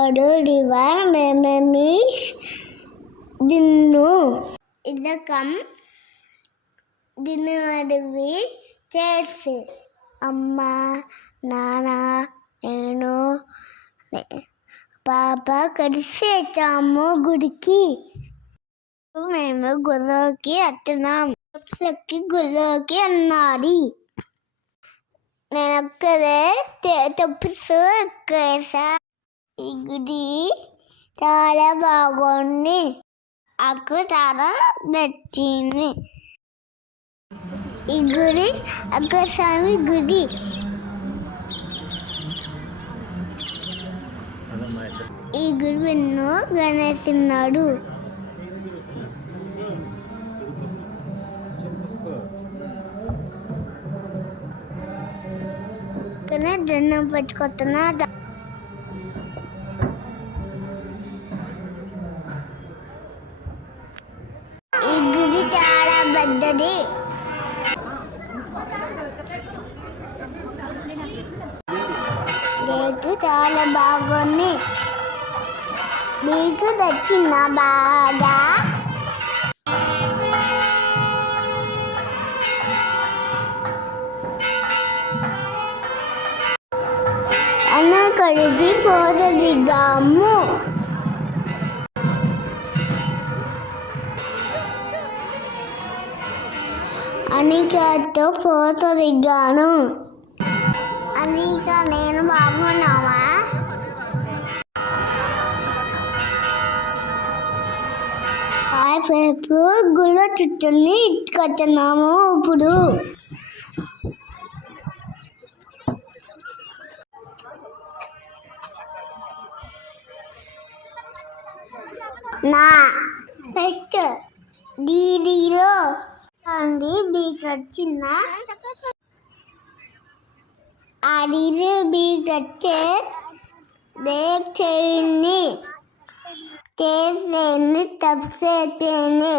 అడుగుడివా మెమీస్ దిన్ను ఇదకం దిన్ను అడివి చేసి అమ్మ నాన్న నేను నే- పాప కలిసి వచ్చాము గుడికి మేము గుడికి వస్తున్నాం సక్కి గుడికి అన్నది నేను ఒక్కదే తప్పుసు ఎక్కేసా ఈ గుడి చాలా బాగుంది నాకు చాలా నచ్చింది ఈ గుడి అక్కస్వామి గుడి ఈ గుడి విన్ను గణేశున్నాడు కానీ దండం పెట్టుకొస్తున్నా చాలా పెద్దది. గేటు చాలా బాగుంది. నీకు నచ్చిన బాగా? అన్న కలిసి ఫోటో అనికతో ఫోటో దిగాను. అనిక నేను బాగున్నావా హాయ్ పేపు గుళ్ళ చుట్టూని ఇట్టుకొచ్చున్నాము ఇప్పుడు. నా పెట్ డీడీలో అండి బీక్ వచ్చిన అడిగి బీట్ వచ్చే బ్రేక్ చేయండి. చేసేయండి తప్పు చేసేయండి